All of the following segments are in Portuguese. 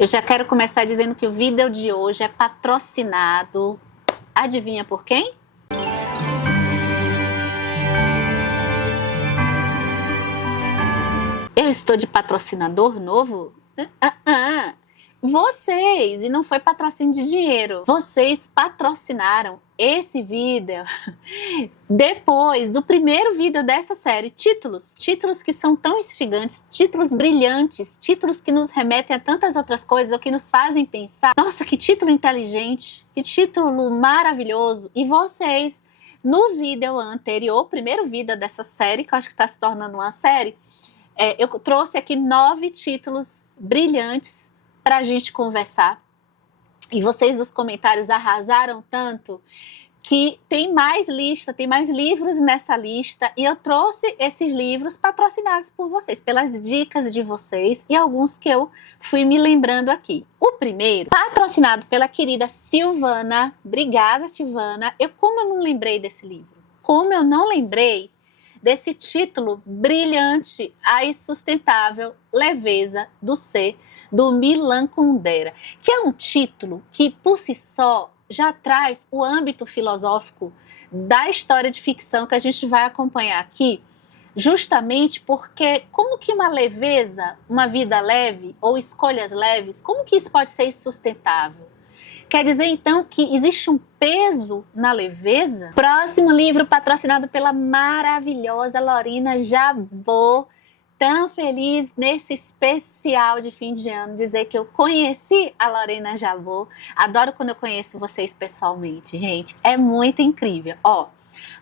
Eu já quero começar dizendo que o vídeo de hoje é patrocinado, adivinha por quem? Eu estou de patrocinador novo? Vocês, e não foi patrocínio de dinheiro, vocês patrocinaram esse vídeo depois do primeiro vídeo dessa série. Títulos que são tão instigantes, títulos brilhantes, títulos que nos remetem a tantas outras coisas, ou que nos fazem pensar, nossa, que título inteligente, que título maravilhoso. E vocês, no vídeo anterior, primeiro vídeo dessa série, que eu acho que está se tornando uma série, eu trouxe aqui 9 títulos brilhantes para a gente conversar. E vocês nos comentários arrasaram tanto que tem mais lista, tem mais livros nessa lista, e eu trouxe esses livros patrocinados por vocês, pelas dicas de vocês e alguns que eu fui me lembrando aqui. O primeiro, patrocinado pela querida Silvana. Obrigada, Silvana. Como eu não lembrei desse livro? Como eu não lembrei desse título brilhante, A Insustentável Leveza do Ser, do Milan Kundera, que é um título que, por si só, já traz o âmbito filosófico da história de ficção que a gente vai acompanhar aqui, justamente porque como que uma leveza, uma vida leve ou escolhas leves, como que isso pode ser sustentável? Quer dizer, então, que existe um peso na leveza? Próximo livro, patrocinado pela maravilhosa Lorena Jabbour. Tão feliz nesse especial de fim de ano, dizer que eu conheci a Lorena Jabbour. Adoro quando eu conheço vocês pessoalmente, gente. É muito incrível.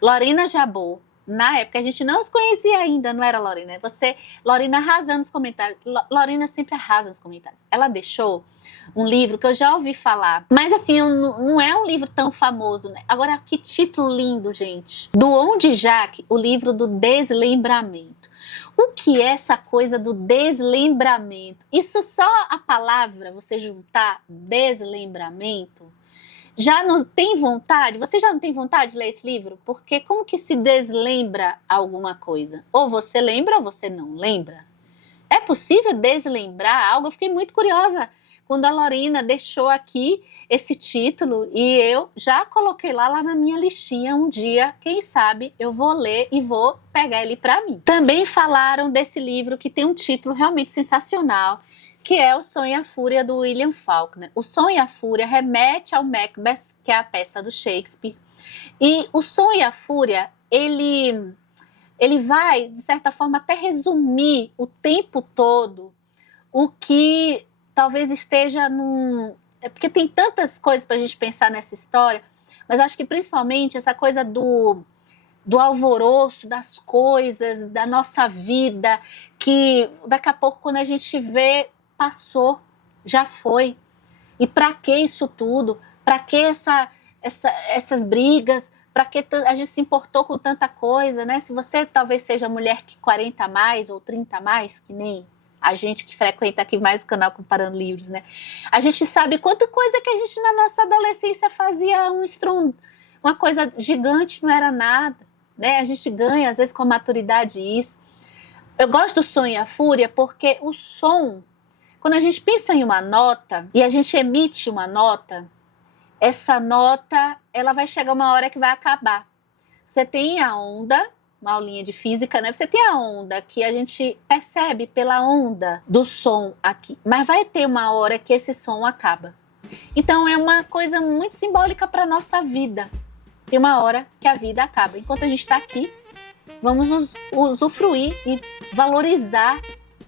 Lorena Jabbour, na época a gente não se conhecia ainda, não era Lorena? Lorena arrasando nos comentários. Lorena sempre arrasa nos comentários. Ela deixou um livro que eu já ouvi falar, mas assim, não é um livro tão famoso, né? Agora, que título lindo, gente. Do Onde Jacques, o livro do Deslembramento. O que é essa coisa do deslembramento? Isso só a palavra, você juntar deslembramento, já não tem vontade? Você já não tem vontade de ler esse livro? Porque como que se deslembra alguma coisa? Ou você lembra ou você não lembra? É possível deslembrar algo? Eu fiquei muito curiosa quando a Lorena deixou aqui esse título e eu já coloquei lá na minha listinha. Um dia, quem sabe, eu vou ler e vou pegar ele para mim. Também falaram desse livro que tem um título realmente sensacional, que é O Som e a Fúria, do William Faulkner. O Som e a Fúria remete ao Macbeth, que é a peça do Shakespeare. E o Som e a Fúria, ele vai, de certa forma, até resumir o tempo todo o que talvez esteja porque tem tantas coisas para a gente pensar nessa história, mas acho que principalmente essa coisa do alvoroço, das coisas, da nossa vida, que daqui a pouco, quando a gente vê, passou, já foi. E para que isso tudo? Para que essas brigas? Para que a gente se importou com tanta coisa, né? Se você talvez seja mulher que 40 a mais ou 30 a mais, que nem a gente que frequenta aqui mais o canal Comparando Livros, né? A gente sabe quanta coisa que a gente na nossa adolescência fazia uma coisa gigante, não era nada, né? A gente ganha, às vezes, com a maturidade isso. Eu gosto do Som e a Fúria porque o som, quando a gente pensa em uma nota e a gente emite uma nota, essa nota, ela vai chegar uma hora que vai acabar. Você tem a onda, uma aulinha de física, né? Você tem a onda que a gente percebe pela onda do som aqui, mas vai ter uma hora que esse som acaba. Então é uma coisa muito simbólica para a nossa vida. Tem uma hora que a vida acaba. Enquanto a gente está aqui, vamos usufruir e valorizar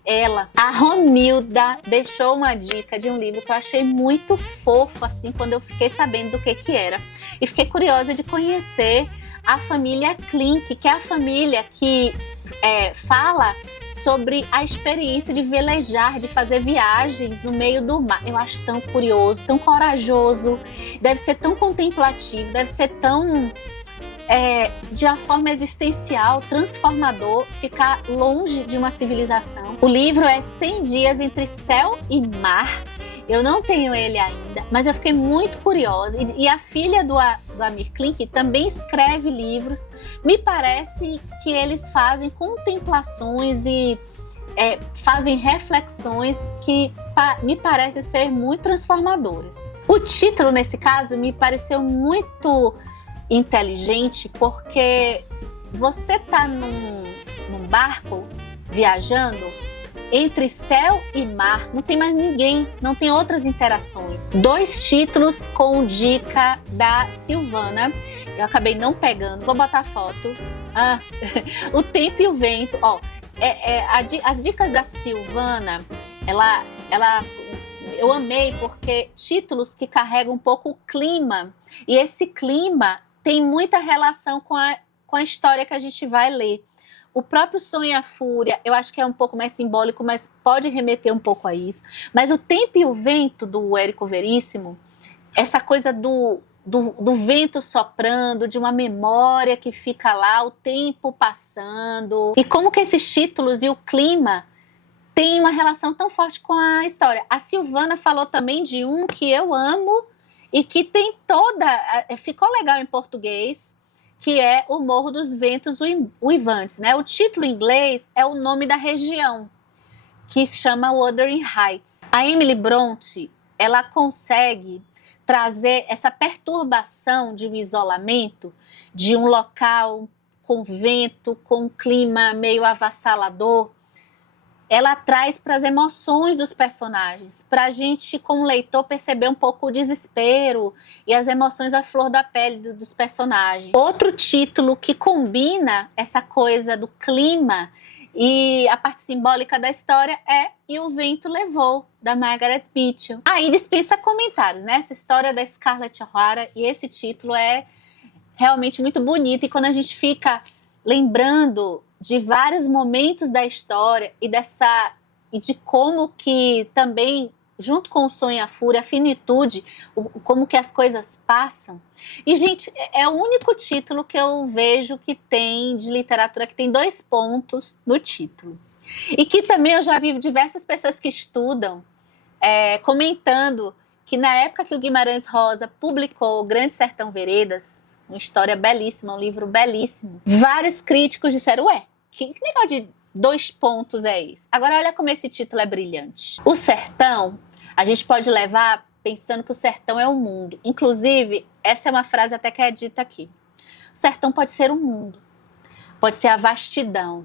ela. A Romilda deixou uma dica de um livro que eu achei muito fofo, assim, quando eu fiquei sabendo do que era. E fiquei curiosa de conhecer a família Klink, que é a família que fala sobre a experiência de velejar, de fazer viagens no meio do mar. Eu acho tão curioso, tão corajoso, deve ser tão contemplativo, deve ser tão, de uma forma existencial, transformador, ficar longe de uma civilização. O livro é 100 Dias entre Céu e Mar. Eu não tenho ele ainda, mas eu fiquei muito curiosa. E a filha do Amir Klink também escreve livros. Me parece que eles fazem contemplações e fazem reflexões que me parecem ser muito transformadoras. O título, nesse caso, me pareceu muito inteligente, porque você está num barco viajando entre céu e mar, não tem mais ninguém, não tem outras interações. 2 títulos com dica da Silvana, eu acabei não pegando, vou botar a foto. O Tempo e o Vento, as dicas da Silvana, eu amei, porque títulos que carregam um pouco o clima, e esse clima tem muita relação com a história que a gente vai ler. O próprio Sonho e a Fúria, eu acho que é um pouco mais simbólico, mas pode remeter um pouco a isso. Mas O Tempo e o Vento, do Érico Veríssimo, essa coisa do vento soprando, de uma memória que fica lá, o tempo passando. E como que esses títulos e o clima têm uma relação tão forte com a história. A Silvana falou também de um que eu amo e que tem ficou legal em português, que é O Morro dos Ventos Uivantes, né? O título em inglês é o nome da região, que se chama Wuthering Heights. A Emily Brontë, ela consegue trazer essa perturbação de um isolamento, de um local com vento, com um clima meio avassalador. Ela traz para as emoções dos personagens, para a gente, como leitor, perceber um pouco o desespero e as emoções à flor da pele dos personagens. Outro título que combina essa coisa do clima e a parte simbólica da história é E o Vento Levou, da Margaret Mitchell. Aí dispensa comentários, né? Essa história da Scarlett O'Hara e esse título é realmente muito bonito. E quando a gente fica lembrando de vários momentos da história e de como que também, junto com o Sonho e a Fúria, a finitude, como que as coisas passam. E, gente, é o único título que eu vejo que tem de literatura, que tem 2 pontos no título. E que também eu já vi diversas pessoas que estudam comentando que na época que o Guimarães Rosa publicou O Grande Sertão Veredas, uma história belíssima, um livro belíssimo, vários críticos disseram, que negócio de 2 pontos é esse? Agora olha como esse título é brilhante. O sertão, a gente pode levar pensando que o sertão é o mundo. Inclusive, essa é uma frase até que é dita aqui. O sertão pode ser o mundo, pode ser a vastidão.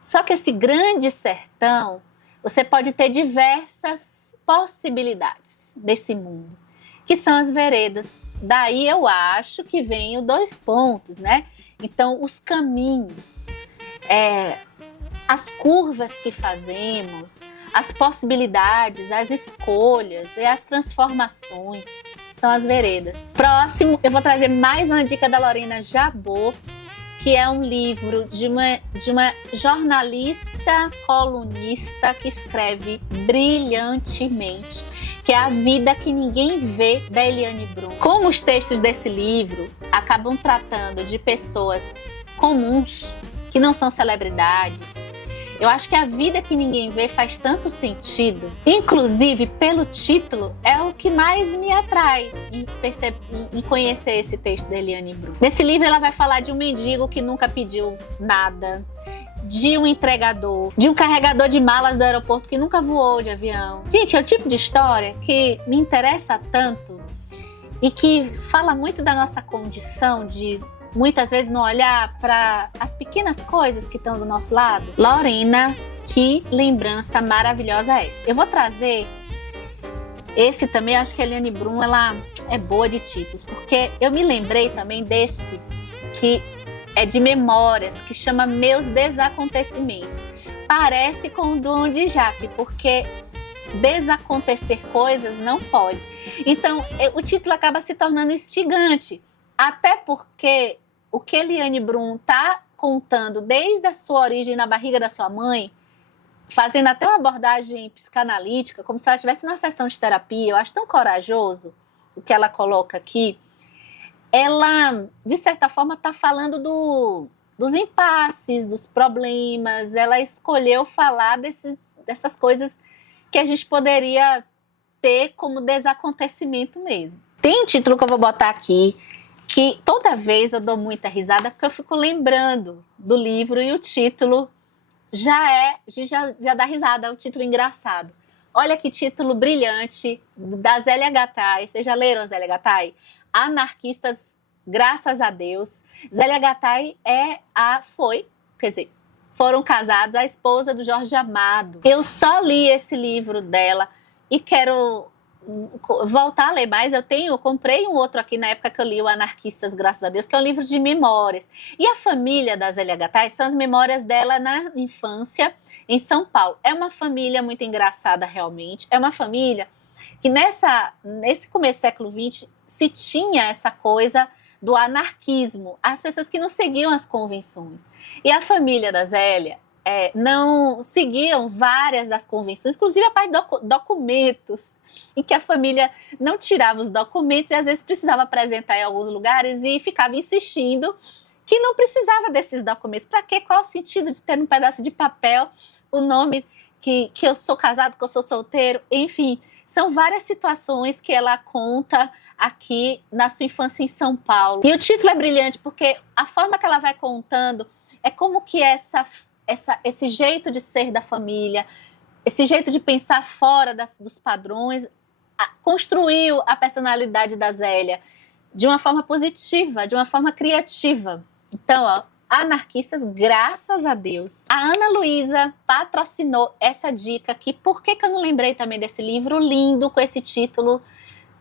Só que esse grande sertão, você pode ter diversas possibilidades desse mundo, que são as veredas. Daí eu acho que vem os 2 pontos, né? Então, os caminhos, as curvas que fazemos, as possibilidades, as escolhas e as transformações são as veredas. Próximo, eu vou trazer mais uma dica da Lorena Jabbour, que é um livro de uma jornalista colunista que escreve brilhantemente, que é A Vida que Ninguém Vê, da Eliane Brum. Como os textos desse livro acabam tratando de pessoas comuns, que não são celebridades, eu acho que A Vida que Ninguém Vê faz tanto sentido. Inclusive, pelo título, é o que mais me atrai em conhecer esse texto da Eliane Brum. Nesse livro, ela vai falar de um mendigo que nunca pediu nada, de um entregador, de um carregador de malas do aeroporto que nunca voou de avião. Gente, é o tipo de história que me interessa tanto e que fala muito da nossa condição de muitas vezes não olhar para as pequenas coisas que estão do nosso lado. Lorena, que lembrança maravilhosa é essa? Eu vou trazer esse também, acho que a Eliane Brum, ela é boa de títulos, porque eu me lembrei também desse, que é de memórias, que chama Meus Desacontecimentos. Parece com o Dom de Jaque, porque desacontecer coisas não pode. Então, o título acaba se tornando instigante, até porque o que Eliane Brum está contando desde a sua origem na barriga da sua mãe, fazendo até uma abordagem psicanalítica, como se ela estivesse numa sessão de terapia, eu acho tão corajoso o que ela coloca aqui. Ela, de certa forma, está falando dos impasses, dos problemas. Ela escolheu falar dessas coisas que a gente poderia ter como desacontecimento mesmo. Tem um título que eu vou botar aqui, que toda vez eu dou muita risada, porque eu fico lembrando do livro e o título já dá risada, é um título engraçado. Olha que título brilhante da Zélia Gattai. Vocês já leram a Zélia Gattai? Anarquistas, graças a Deus. Zélia Gattai foram casados, a esposa do Jorge Amado. Eu só li esse livro dela e quero voltar a ler mais. Eu comprei um outro aqui na época que eu li o Anarquistas, graças a Deus, que é um livro de memórias. E a família da Zélia Gattai são as memórias dela na infância em São Paulo. É uma família muito engraçada, realmente. É uma família que nesse começo do século XX se tinha essa coisa do anarquismo, as pessoas que não seguiam as convenções. E a família da Zélia não seguiam várias das convenções, inclusive a parte de documentos, em que a família não tirava os documentos e às vezes precisava apresentar em alguns lugares e ficava insistindo que não precisava desses documentos. Para quê? Qual o sentido de ter um pedaço de papel o nome que eu sou casado, que eu sou solteiro? Enfim, são várias situações que ela conta aqui na sua infância em São Paulo. E o título é brilhante porque a forma que ela vai contando é como que esse jeito de ser da família, esse jeito de pensar fora dos padrões, construiu a personalidade da Zélia de uma forma positiva, de uma forma criativa. Então, Anarquistas, graças a Deus. A Ana Luísa patrocinou essa dica aqui. Por que eu não lembrei também desse livro lindo com esse título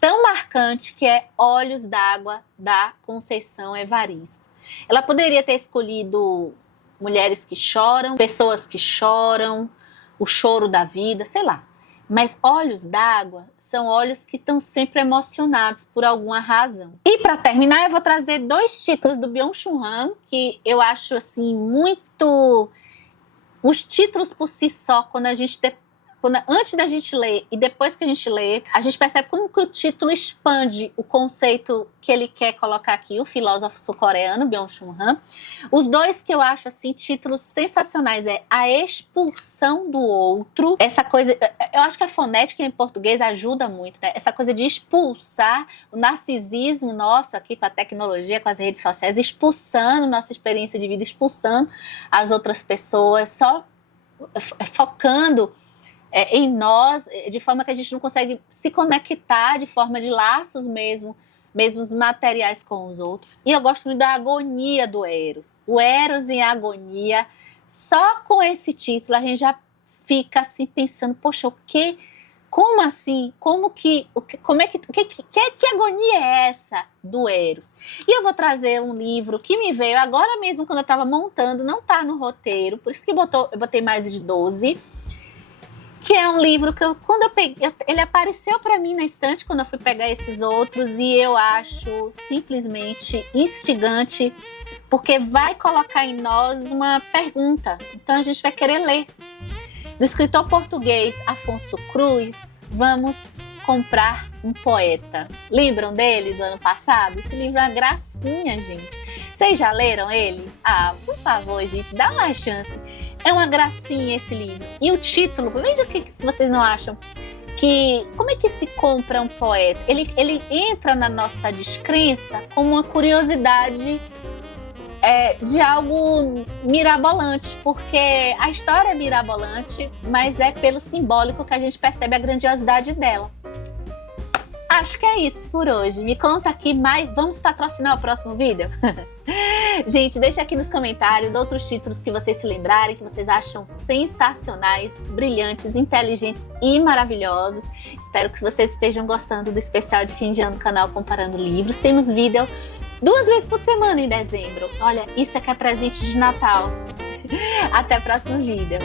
tão marcante, que é Olhos d'Água, da Conceição Evaristo. Ela poderia ter escolhido Mulheres que Choram, Pessoas que Choram, O Choro da Vida, sei lá. Mas Olhos d'Água são olhos que estão sempre emocionados por alguma razão. E para terminar, eu vou trazer 2 títulos do Byung-Chul Han, que eu acho assim muito... Os títulos por si só, antes da gente ler e depois que a gente lê, a gente percebe como que o título expande o conceito que ele quer colocar aqui, o filósofo sul-coreano Byung-Chul Han. Os 2 que eu acho assim títulos sensacionais é A Expulsão do Outro. Essa coisa, eu acho que a fonética em português ajuda muito, né? Essa coisa de expulsar o narcisismo nosso aqui com a tecnologia, com as redes sociais, expulsando nossa experiência de vida, expulsando as outras pessoas, só focando em nós, de forma que a gente não consegue se conectar de forma de laços mesmo materiais com os outros. E eu gosto muito da agonia do Eros. O Eros em agonia. Só com esse título a gente já fica assim pensando, poxa, como assim? Que agonia é essa do Eros? E eu vou trazer um livro que me veio agora mesmo quando eu estava montando, não está no roteiro, por isso que eu botei mais de 12, que é um livro que quando eu peguei, ele apareceu para mim na estante quando eu fui pegar esses outros, e eu acho simplesmente instigante, porque vai colocar em nós uma pergunta. Então a gente vai querer ler. Do escritor português Afonso Cruz, Vamos Comprar um Poeta. Lembram dele do ano passado? Esse livro é uma gracinha, gente. Vocês já leram ele? Ah, por favor, gente, dá uma chance. É uma gracinha esse livro. E o título, veja se vocês não acham que... Como é que se compra um poeta? Ele entra na nossa descrença como uma curiosidade de algo mirabolante, porque a história é mirabolante, mas é pelo simbólico que a gente percebe a grandiosidade dela. Acho que é isso por hoje. Me conta aqui mais. Vamos patrocinar o próximo vídeo? Gente, deixa aqui nos comentários outros títulos que vocês se lembrarem, que vocês acham sensacionais, brilhantes, inteligentes e maravilhosos. Espero que vocês estejam gostando do especial de fim de ano do canal Comparando Livros. Temos vídeo 2 vezes por semana em dezembro. Olha, isso é que é presente de Natal. Até o próximo vídeo.